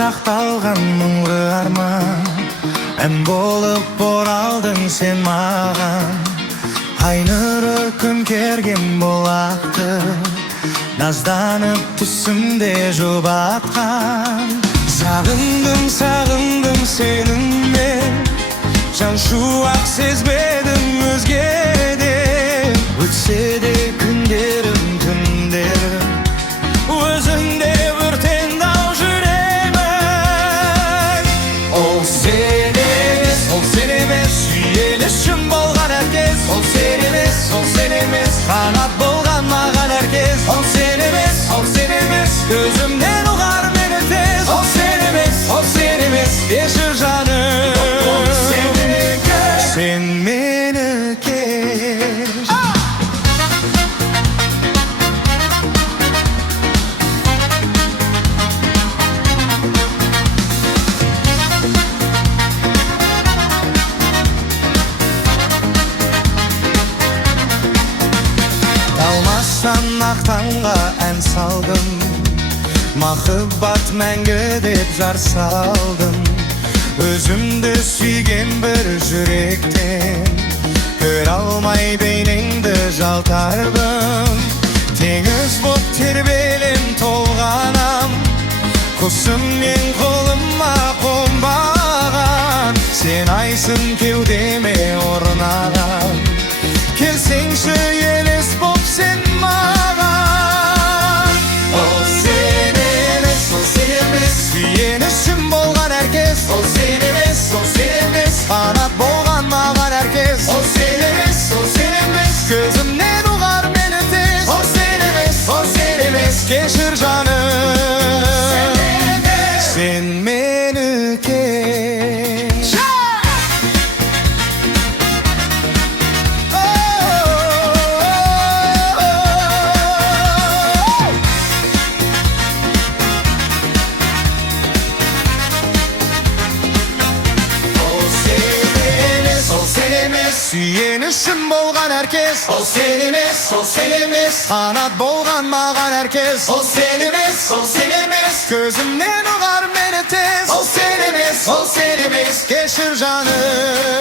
сақталған мұңлы арман, ән болып оралдың сен маған. Ай нұры күн керген болақты, назданып түсімде жұбатқан. Сағындым сенің мен, жан шуақ сезбедім өзгеде. Өтсе де күндерім, түндерім, өзіңде өртенді-ау жүрегім. Ол сен емес, сүйенішім болған әркез. Ол сен емес, қанат болған маған әркез. Ол сен емес, көзімнен ұғар мені тез. Ол сен емес, кешір жаным, сен мені кеш. Талмастан ақтанға ән салдым, махаббат мәңгі деп жар салдым. Өзімді сүйген бір жүректен, көре алмай бейнеңді жалтарбым. Теңіз боп тербелем толғанам, құсым мен қолыма қонбаған. Сен айсың кеудеме орнаған, келсеңші елес боп сен маған. Ол сен емес, сүйенішім болған әркез. Ол сен емес, қанат болған маған әркез. Ол сен емес, көзімнен ұғар мені тез. Ол сен емес, кешір жаным, сен мені кеш. Сүйенішім болған әркез. Ол сен емес, қанат болған маған әркез. Ол сен емес, көзімнен ұғар мені тез. Ол сен емес, кешір жаным,